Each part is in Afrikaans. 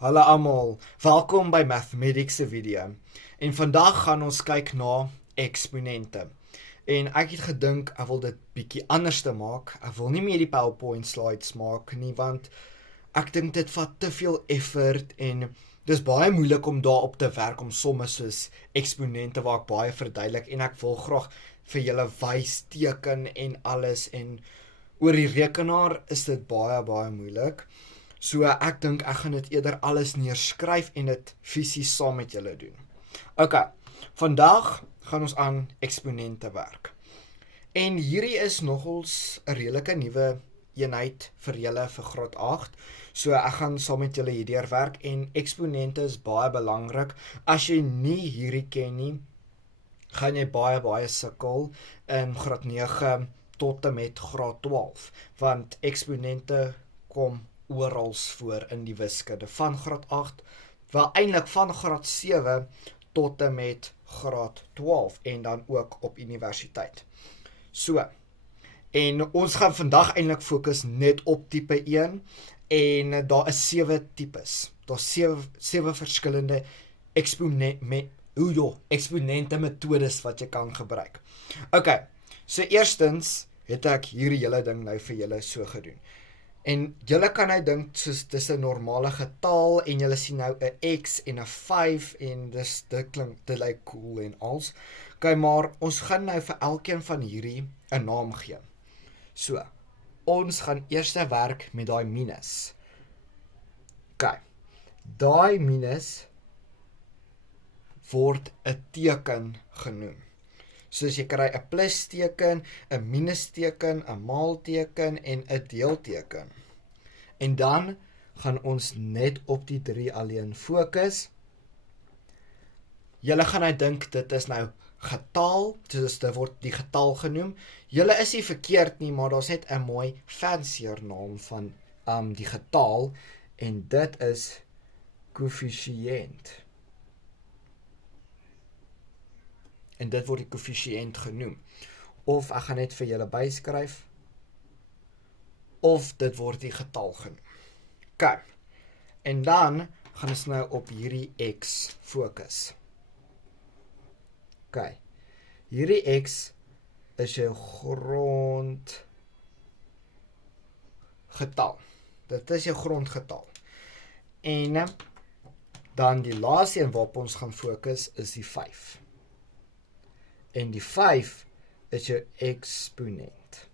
Hallo almal, welkom by Mathematics se video. En vandag gaan ons kyk na eksponente. En ek het gedink ek wil dit bietjie anders te maak. Ek wil nie meer die PowerPoint slides maak nie, want ek dink dit vat te veel effort en dis baie moeilik om daarop te werk om somme soos eksponente waar ek baie verduidelik en ek wil graag vir julle wys teken en alles en oor die rekenaar is dit baie moeilik. So ek dink ek gaan dit eerder alles neerskryf en dit fisies saam met julle doen. Ok, vandag gaan ons aan eksponente werk. En hierdie is nogals 'n redelike nuwe eenheid vir julle vir graad 8. So ek gaan saam met julle hierdeur werk en eksponente is baie belangrik. As jy nie hierdie ken nie, gaan jy baie sukkel in graad 9 tot en met graad 12, want eksponente kom orals voor in die wiskunde van graad 8, wel eintlik van graad 7 tot en met graad 12 en dan ook op universiteit. So, en ons gaan vandag eintlik fokus net op tipe 1 en daar is 7 tipes. Daar's 7 verskillende eksponente metodes wat jy kan gebruik. Ok, so eerstens het ek hierdie hele ding nou vir julle so gedoen. En julle kan nou dink soos dis 'n normale getal en julle sien nou 'n x en 'n 5 en dit lyk cool en als. Okay, maar ons gaan nou vir elkeen van hierdie 'n naam gee. So, ons gaan eers werk met daai minus. Okay, daai minus word 'n teken genoem. Soos jy kry 'n plus teken, 'n minus teken, 'n maal teken en 'n deelteken. En dan gaan ons net op die 3 alleen fokus. Julle gaan nou dink dit is nou getal, soos dit word die getal genoem. Julle is nie verkeerd nie, maar daar's net 'n mooi fancier naam van die getal en dit is koëffisiënt. En dit word die koëffisiënt genoem. Of ek gaan net vir julle byskryf, of dit word die getal genoem. Ok, en dan gaan ons nou op hierdie x fokus. Ok, hierdie x is jou grondgetal. Dit is jou grondgetal. En dan die laaste een waarop ons gaan fokus is die 5. En die 5 is jou eksponent.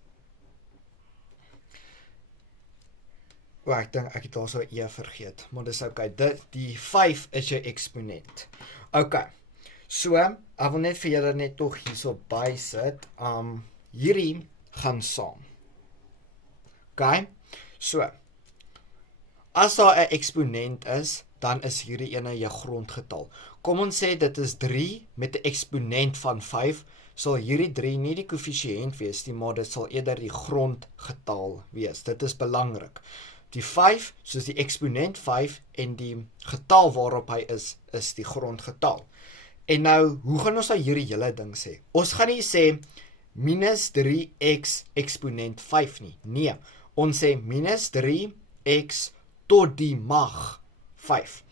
Ek dink ek het also 'n e vergeet, maar dis okay. Die 5 is jou eksponent. Okay. So, ek wil net vir julle net tog hierso bysit. Hierdie gaan saam. Okay? So, as daar 'n eksponent is, dan is hierdie ene jou grondgetal. Kom ons sê dit is 3 met 'n eksponent van 5, sal hierdie 3 nie die koëffisiënt wees nie, maar dit sal eerder die grondgetal wees. Dit is belangrik. Die 5, soos die eksponent 5 en die getal waarop hy is die grondgetal. En nou, hoe gaan ons nou hierdie hele ding sê? Ons gaan nie sê minus 3x eksponent 5 nie. Nee, ons sê minus 3x tot die mag 5.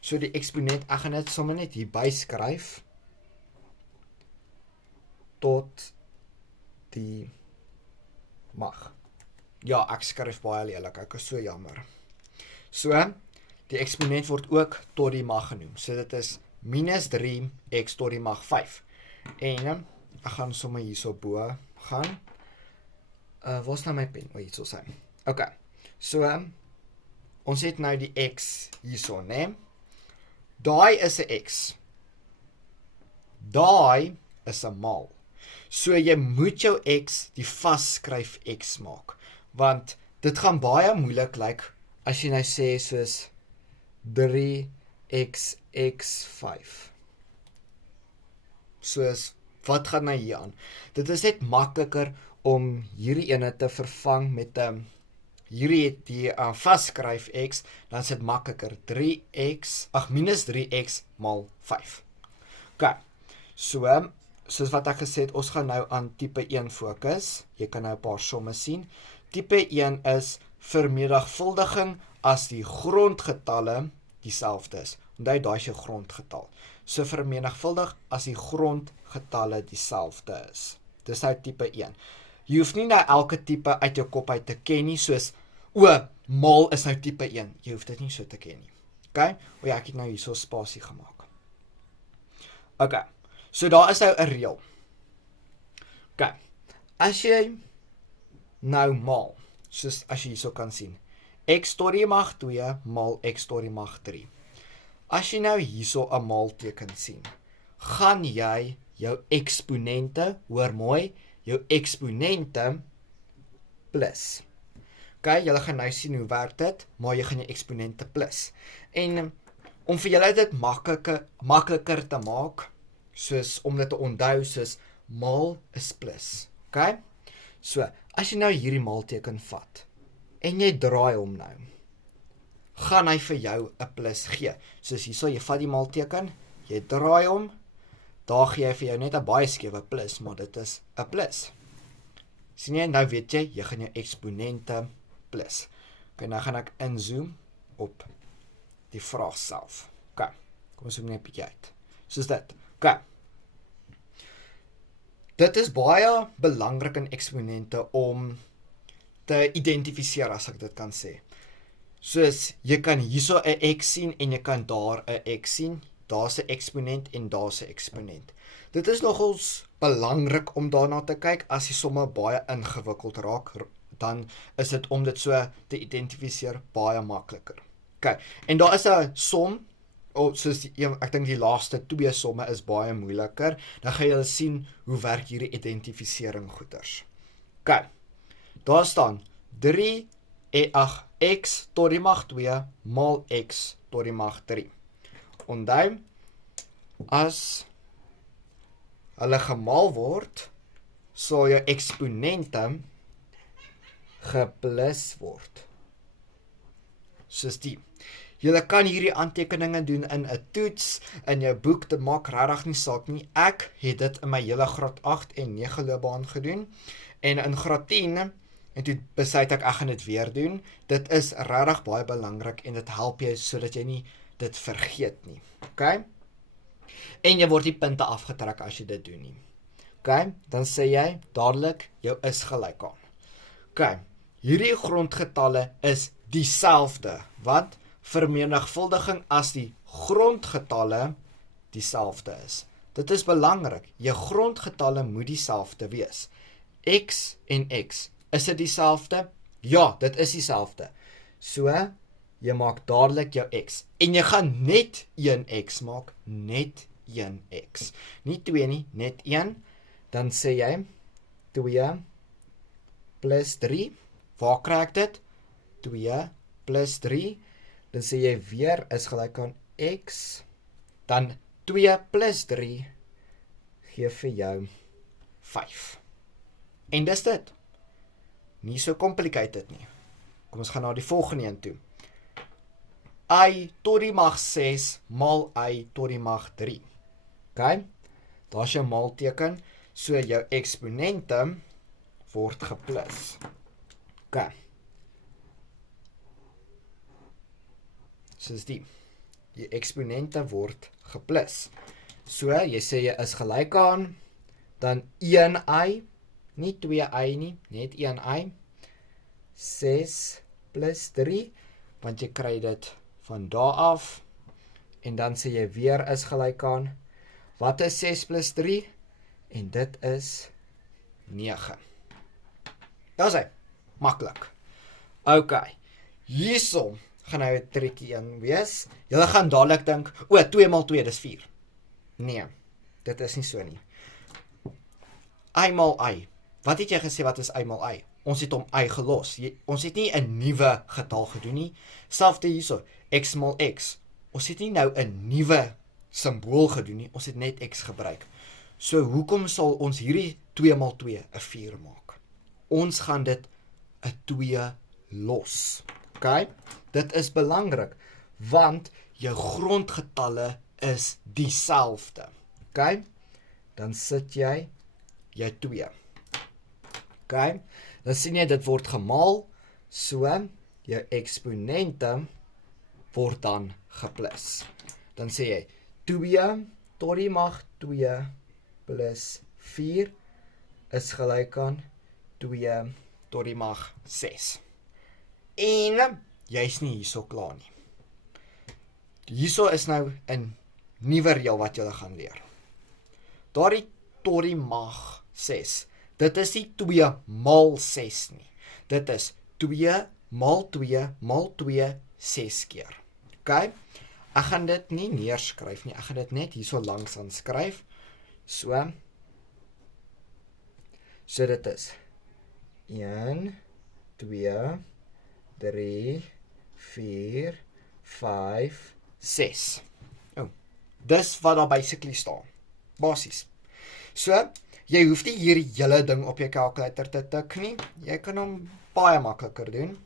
So die eksponent, ek gaan dit sommer net hier byskryf. Tot die mag. Ja, ek skryf baie lelik, ek is so jammer. So, die eksponent word ook tot die mag genoem. So dit is minus 3x tot die mag 5. En ek gaan sommer hierso bo gaan. Waar is nou my pen? Hierso sy. Ok, so ons het nou die x hierso, né? Daai is 'n x. Daai is 'n maal. So jy moet jou x die vasskryf x maak, want dit gaan baie moeilik lyk as jy nou sê soos 3x x 5. Soos, wat gaan nou hier aan? Dit is net makliker om hierdie ene te vervang met hierdie het die vasskryf x, dan is dit makliker. Minus 3x maal 5. Ok, so, soos wat ek gesê het, ons gaan nou aan tipe 1 fokus. Jy kan nou 'n paar somme sien. Tipe 1 is vermenigvuldiging as die grondgetalle dieselfde is. Onthou, daai is jou grondgetal. So vermenigvuldig as die grondgetalle dieselfde is. Dis nou tipe 1. Jy hoef nie nou elke tipe uit jou kop uit te ken nie, soos, maal is nou tipe 1. Jy hoef dit nie so te ken nie. Okay? Ja, ek het nou hier so spasie gemaak. Okay, so daar is nou 'n reël. Okay, as jy nou maal, soos as jy hierso kan sien, x tot die mag 2 maal x tot die mag 3. As jy nou hierso 'n maalteken sien, gaan jy jou eksponente, hoor mooi, jou eksponente plus. Okay, julle gaan nou sien hoe werk dit, maar jy gaan jou eksponente plus. En om vir julle dit makliker te maak, soos om dit te onthou, soos maal is plus. Okay? So, as jy nou hierdie maalteken vat, en jy draai hom nou, gaan hy vir jou 'n plus gee. Soos hierso, jy vat die maalteken, jy draai hom, daar gee hy vir jou net 'n baie skewe plus, maar dit is 'n plus. Sien jy, nou weet jy gaan jou eksponente plus. Okay, nou gaan ek inzoom op die vraag self. Okay, kom ons zoom net 'n bietjie uit. Soos dit. Okay. Dit is baie belangrik in eksponente om te identifiseer, as ek dit kan sê. Soos, jy kan hierso 'n x sien en jy kan daar 'n x sien. Daar's 'n eksponent en daar's 'n eksponent. Dit is nogals belangrik om daarna te kyk. As die somme baie ingewikkeld raak, dan is dit om dit so te identifiseer baie makliker. Okay, en daar is 'n som, soos ek dink die laaste 2 somme is baie moeiliker. Dan gaan julle sien hoe werk hierdie identifisering goeders. Okay, daar staan 3x tot die mag 2 maal x tot die mag 3. Onthou, as hulle gemaal word, sal jou eksponente geplus word. Soos die. Julle kan hierdie aantekeninge doen in 'n toets, in jou boek, dit maak regtig nie saak nie. Ek het dit in my hele graad 8 en 9 loopbaan gedoen, en in graad 10, en toe besluit ek gaan dit weer doen. Dit is regtig baie belangrik, en dit help jou, sodat jy nie dit vergeet nie. Okay? En jy word die punte afgetrek as jy dit doen nie. Okay? Dan sê jy, dadelik, jou is gelyk aan. Okay, hierdie grondgetalle is dieselfde, want vermenigvuldiging as die grondgetalle dieselfde is. Dit is belangrik, jou grondgetalle moet dieselfde wees. X en x, is dit dieselfde? Ja, dit is dieselfde. So, jy maak dadelik jou x, en jy gaan net 1x maak, net 1x. Nie 2 nie, net 1, dan sê jy 2 plus 3, waar kry ek dit? 2 plus 3, dan sê jy weer is gelyk aan x, dan 2 plus 3 gee vir jou 5. En dis dit. Nie so complicated nie. Kom ons gaan na die volgende een toe. I tot die mag 6 maal I tot die mag 3. Okay? Daar is jou maalteken, so jou eksponente word geplus. Okay. Soos die eksponente word geplus. So, jy sê jy is gelyk aan, dan 1i, nie 2i nie, net 1i, 6 plus 3, want jy kry dit van daar af, en dan sê jy weer is gelyk aan, wat is 6 plus 3? En dit is 9. Dat is hy, maklik. Ok, hierso gaan nou 'n trekkie in wees. Julle gaan dadelik dink, 2 maal 2, dis 4. Nee, dit is nie so nie. I maal I. Wat het jy gesê, wat is I maal I? Ons het hom I gelos. Ons het nie 'n nuwe getal gedoen nie. Selfde hierso, x maal x. Ons het nie nou 'n nuwe simbool gedoen nie. Ons het net x gebruik. So, hoekom sal ons hierdie 2 maal 2 'n 4 maak? Ons gaan dit 'n 2 los. Okay? Dit is belangrik, want jou grondgetalle is dieselfde. Okay? Dan sit jy jou 2. Okay? Dan sien jy dit word gemaal, so jou eksponente word dan geplus. Dan sê jy 2 tot die mag 2 plus 4 is gelyk aan 2 tot die mag 6. En jy's nie hierso klaar nie. Hierso is nou 'n nuwe reël wat jy gaan leer. Daardie tot die mag 6, dit is nie 2 maal 6 nie. Dit is 2 maal 2 maal 2 6 keer. OK? Ek gaan dit nie neerskryf nie, ek gaan dit net hierso langs aan skryf. So dit is 1, 2, 3, 4, 5, 6. Dis wat daar basically staan. Basies. So, jy hoef nie hierdie hele ding op jou calculator te tik nie. Jy kan hom baie makliker doen.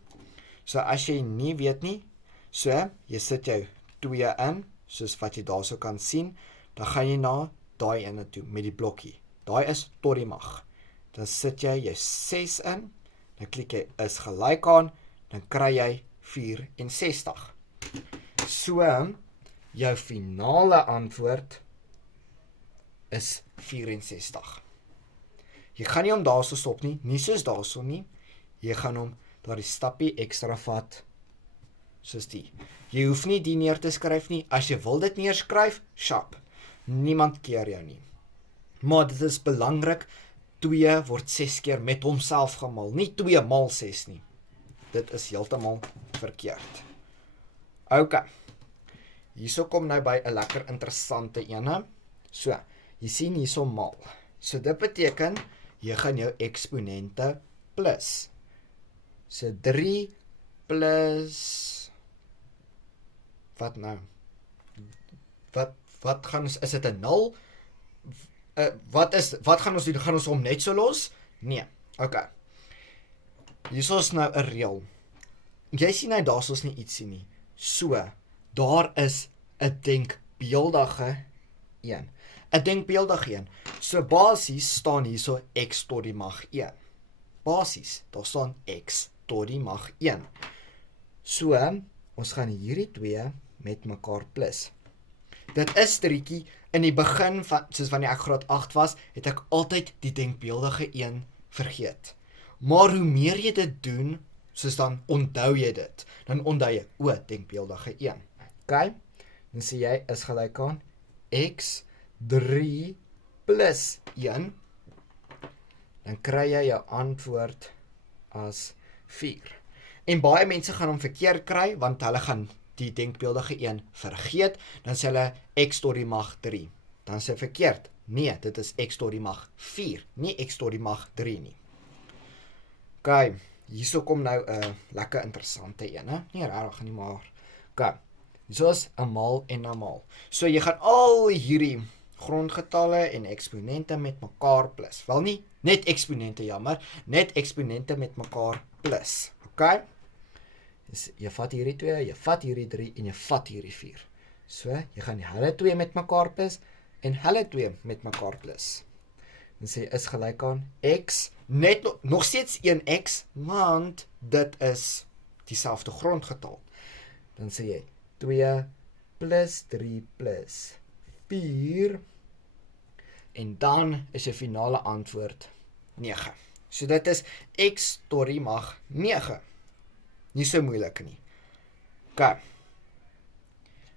So, as jy nie weet nie, so, jy sit jou 2 in, soos wat jy daarso kan sien, dan gaan jy na daai ene toe, met die blokkie. Daai is tot die mag. Dan sit jy jou 6 in, dan klik jy is gelyk aan, dan kry jy 64. So, jou finale antwoord is 64. Jy gaan nie om daarso stop nie, nie soos daarso nie. Jy gaan hom daardie stappie ekstra vat, soos die. Jy hoef nie die neer te skryf nie. As jy wil dit neerskryf, sharp. Niemand keer jou nie. Maar dit is belangrik, 2 word 6 keer met homself gemaal, nie 2 maal 6 nie. Dit is heeltemal verkeerd. OK. Hierso kom nou by 'n lekker interessante ene. So, jy sien hierso maal. So dit beteken, jy gaan jou eksponente plus. So 3 plus, wat nou? Wat gaan ons, is dit 'n 0? Wat gaan ons doen? Gaan ons hom net so los? Nee, OK. Hierso is nou 'n reël. Jy sien nou daar's ons nie iets sien nie. So, daar is 'n denkbeeldige 1. 'n denkbeeldige 1. So basies staan hierso x tot die mag 1. Basies, daar staan x tot die mag 1. So, ons gaan hierdie 2 met mekaar plus. Dit is triekie, in die begin, soos wanneer ek graad 8 was, het ek altyd die denkbeeldige 1 vergeet. Maar hoe meer jy dit doen, soos dan onthou jy dit. Dan onthou jy, denkbeeldige 1. OK? Dan sê jy, is gelyk aan x 3 plus 1. Dan kry jy jou antwoord as 4. En baie mense gaan hom verkeerd kry, want hulle gaan die denkbeeldige 1 vergeet, dan sê hulle x tot die mag 3. Dan sê verkeerd. Nee, dit is x tot die mag 4, nie x tot die mag 3 nie. OK, hierso kom nou 'n lekker interessante ene. Nie regtig nie, maar OK. Hierso is 'n maal en 'n maal. So jy gaan al hierdie grondgetalle en eksponente met mekaar plus. Wel nie net eksponente, jammer, net eksponente met mekaar plus. OK? Dus jy vat hierdie 2, jy vat hierdie 3 en jy vat hierdie 4. So, jy gaan hulle 2 met mekaar plus en hulle 2 met mekaar plus. Dan sê is gelyk aan x, net nog steeds 1x, want dit is dieselfde grondgetal. Dan sê jy 2 plus 3 plus 4 en dan is jou finale antwoord 9. So dit is x tot die mag 9. Nie so moeilik nie. OK.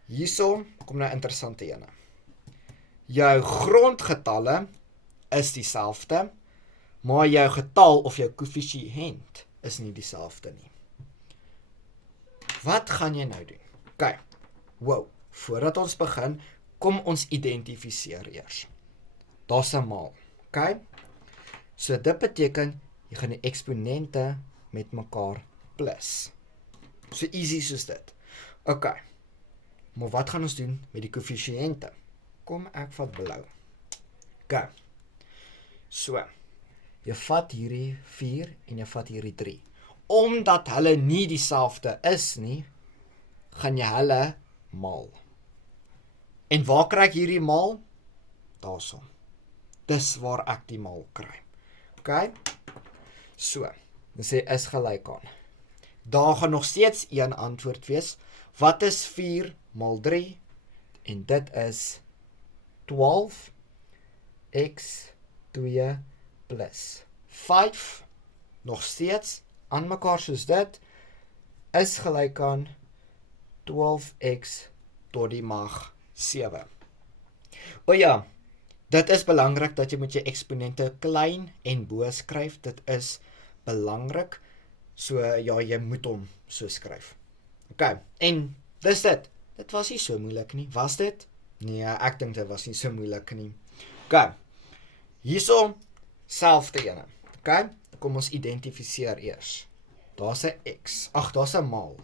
Hierso kom nou interessante ene. Jou grondgetalle is dieselfde, maar jou getal of jou koëffisiënt is nie dieselfde nie. Wat gaan jy nou doen? OK. Wow, voordat ons begin, kom ons identifiseer eers. Daar's 'n maal. OK? So dit beteken jy gaan die eksponente met mekaar plus. So easy soos dit. OK. Maar wat gaan ons doen met die koëffisiënte? Kom ek vat blou. OK. So, jy vat hierdie 4 en jy vat hierdie 3. Omdat hulle nie dieselfde is nie, gaan jy hulle maal. En waar kry ek hierdie maal? Daarso. Dis waar ek die maal kry. OK? So, dan sê is gelyk aan. Daar gaan nog steeds een antwoord wees, Wat is 4 maal 3? En dit is 12 x 2 plus 5, nog steeds aan mekaar soos dit, is gelyk aan 12x tot die mag 7. O ja, dit is belangrik dat jy met jou eksponente klein en bo skryf. Dit is belangrik. So ja, jy moet hom so skryf. OK, en dis dit. Dit was nie so moeilik nie. Was dit? Nee, ek dink dit was nie so moeilik nie. OK, hierso selfde ene. OK, kom ons identifiseer eers. Daar's 'n x. Ag, daar's 'n maal.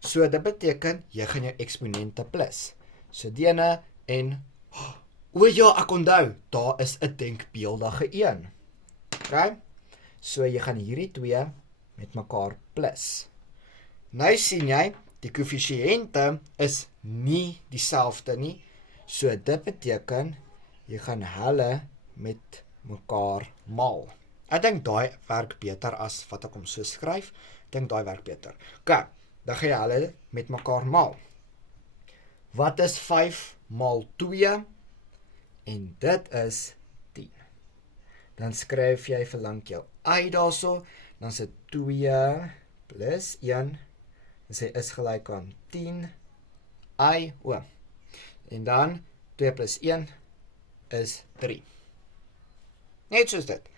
So dit beteken jy gaan jou eksponente plus. So die ene en o ja, ek onthou, daar is 'n denkbeeldige 1. OK? So jy gaan hierdie 2 met mekaar plus. Nou sien jy, die koëffisiënte is nie dieselfde nie. So dit beteken jy gaan hulle met mekaar maal. Ek dink daai werk beter as wat ek hom so skryf. Ek dink daai werk beter. OK, dan gaan jy hulle met mekaar maal. Wat is 5 maal 2? En dit is 10. Dan skryf jy verlang jou y daarso, dan is dit 2 plus 1, dus hy is gelyk aan 10 y o. En dan 2 plus 1 is 3. Net soos dit.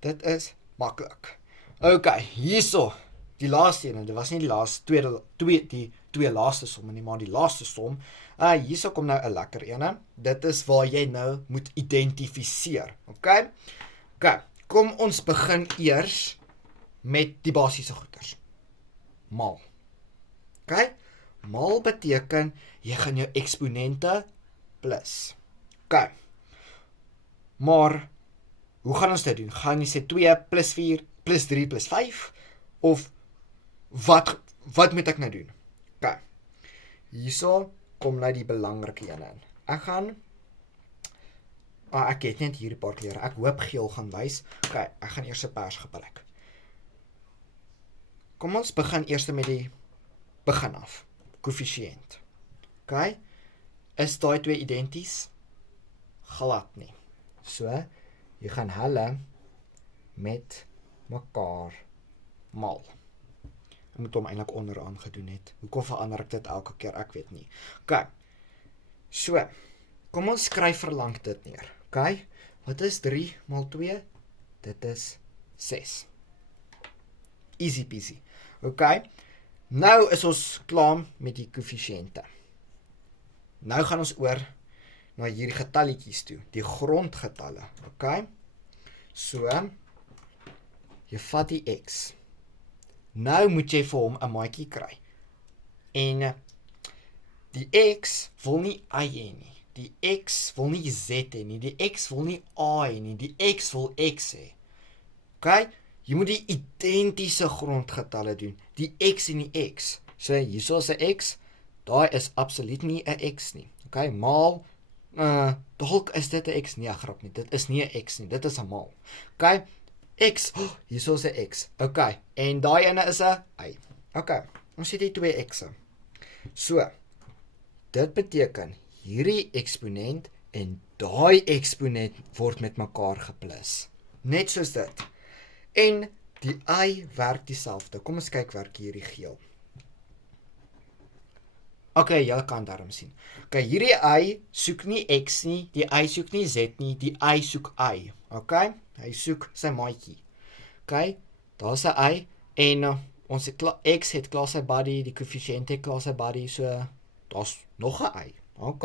Dit is maklik. OK, hierso, die laaste ene, dit was nie die laaste, die twee laaste somme nie, maar die laaste som. Hierso kom nou 'n lekker ene. Dit is waar jy nou moet identifiseer. OK? OK, kom ons begin eers met die basiese goeders. Maal. OK? Maal beteken jy gaan jou eksponente plus. OK. Maar hoe gaan ons dit doen? Gaan jy sê 2 plus 4 plus 3 plus 5 of wat moet ek nou doen? OK. Hierso kom nou die belangrike ene in. Ek het net hierdie paar kleure. Ek hoop geel gaan wys. OK, ek gaan eers 'n pers gebruik. Kom ons begin eers met die begin af. Koëffisiënt. OK? Is daai twee identies? Glad nie. So, jy gaan hulle met mekaar maal. Ek moet hom eintlik onderaan gedoen het. Hoekom verander ek dit elke keer? Ek weet nie. OK. So, kom ons skryf verlang dit neer. OK? Wat is 3 maal 2? Dit is 6. Easy peasy. OK? Nou is ons klaar met die koëffisiënte. Nou gaan ons oor na hierdie getalletjies toe, die grondgetalle. OK? So, jy vat die x. Nou moet jy vir hom 'n maatjie kry. En die x wil nie y hê nie. Die x wil nie z hê nie. Die x wil nie a hê nie. Die x wil x hê. OK? Jy moet die identiese grondgetalle doen. Die x en die x. So, hierso is 'n x. Daai is absoluut nie 'n x nie. OK? Maal dalk is dit 'n x. Nee, grap nie. Dit is nie 'n x nie. Dit is 'n maal. OK? X, hierso is 'n x. OK, en daai ene is 'n y. OK, ons het die twee x'e. So, dit beteken hierdie eksponent en daai eksponent word met mekaar geplus. Net soos dit. En die y werk dieselfde. Kom ons kyk werk hierdie geel. OK, jy kan daarom sien. OK, hierdie y soek nie x nie, die y soek nie z nie, die y soek y. OK? Hy soek sy maatjie. OK, daar's 'n y en ons het x het klaar sy body, die koëffisiënt het klaar sy body, so daar's nog 'n y. OK.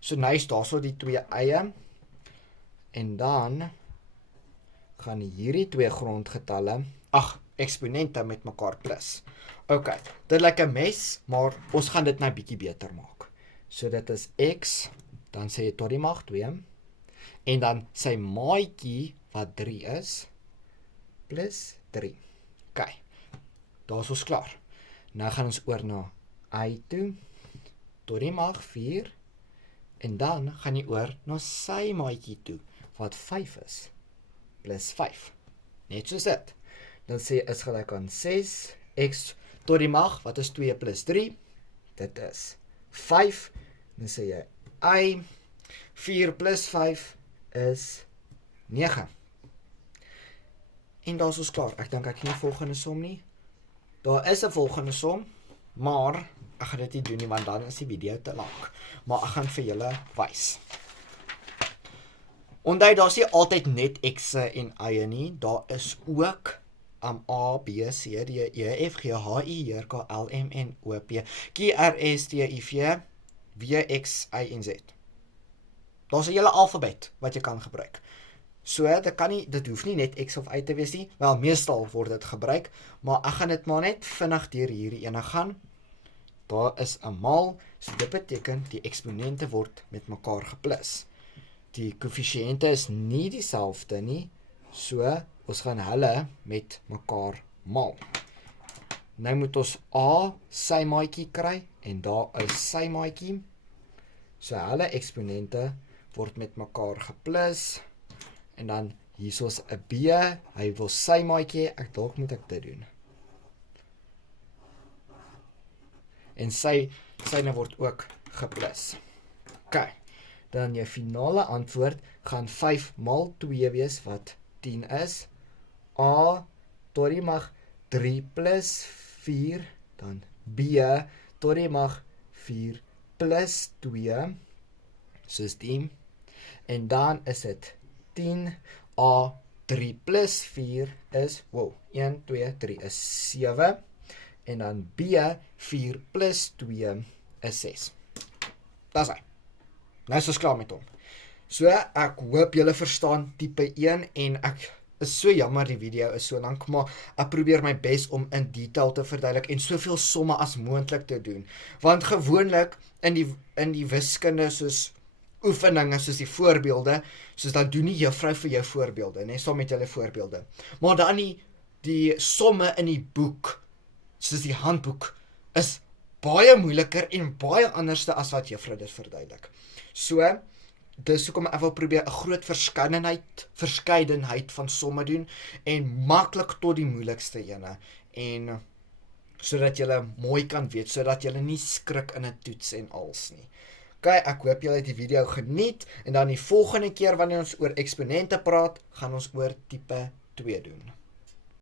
So nice, daar's die twee eie. En dan gaan hierdie twee grondgetalle, eksponente met mekaar plus. OK, dit lyk 'n mes, maar ons gaan dit nou bietjie beter maak. So dit is x, dan sê jy tot die mag 2, en dan sy maatjie wat 3 is, plus 3. OK, daar is ons klaar. Nou gaan ons oor na y toe, tot die mag 4, en dan gaan jy oor na sy maatjie toe, wat 5 is, plus 5. Net soos dit. Dan sê is gelyk aan 6, x tot die mag, wat is 2 plus 3? Dit is 5, dan sê jy y, 4 plus 5 is 9. En daar is ons klaar. Ek dink ek nie volgende som nie. Daar is 'n volgende som, maar ek gaan dit nie doen nie, want dan is die video te lank. Maar ek gaan vir julle wys. Onthou, daar is nie altyd net x'e en y'e nie. Daar is ook A, B, C, D, E, F, G, H, I, J, K, L, M, N, O, P, Q, R, S, T, U, V, W, X, Y en Z. Daar is 'n hele alfabet wat jy kan gebruik. So, dit hoef nie net X of Y te wees nie. Wel, meestal word dit gebruik, maar ek gaan dit maar net vinnig deur hierdie ene gaan. Daar is 'n maal, so dit beteken die eksponente word met mekaar geplus. Die koëffisiënte is nie dieselfde nie, so ons gaan hulle met mekaar maal. Nou moet ons A sy maatjie kry en daar is sy maatjie. So hulle eksponente word met mekaar geplus. En dan hier is 'n B, hy wil sy maatjie, dalk moet ek dit doen. En syne word ook geplus. OK, dan jou finale antwoord gaan 5 maal 2 wees, wat 10 is. A tot die mag 3 plus 4, dan B tot die mag 4 plus 2, soos 10. En dan is dit 10, A 3 plus 4 is, 1, 2, 3 is 7. En dan B 4 plus 2 is 6. Dis hy. Nou is ons klaar met hom. So, ek hoop julle verstaan tipe 1 en ek is so jammer die video is so lank, maar ek probeer my bes om in detail te verduidelik en soveel somme as moontlik te doen. Want gewoonlik in die wiskunde soos oefeninge, soos die voorbeelde, soos dan doen nie juffrou vir jou voorbeelde, nee, saam met julle voorbeelde. Maar dan die somme in die boek, soos die handboek, is baie moeiliker en baie anderste as wat juffrou dit verduidelik. So, dis hoekom ek wil probeer 'n groot verskeidenheid van somme doen en maklik tot die moeilikste ene, en sodat julle mooi kan weet, sodat julle nie skrik in 'n toets en als nie. OK, ek hoop julle het die video geniet, en dan die volgende keer wanneer ons oor eksponente praat, gaan ons oor tipe 2 doen.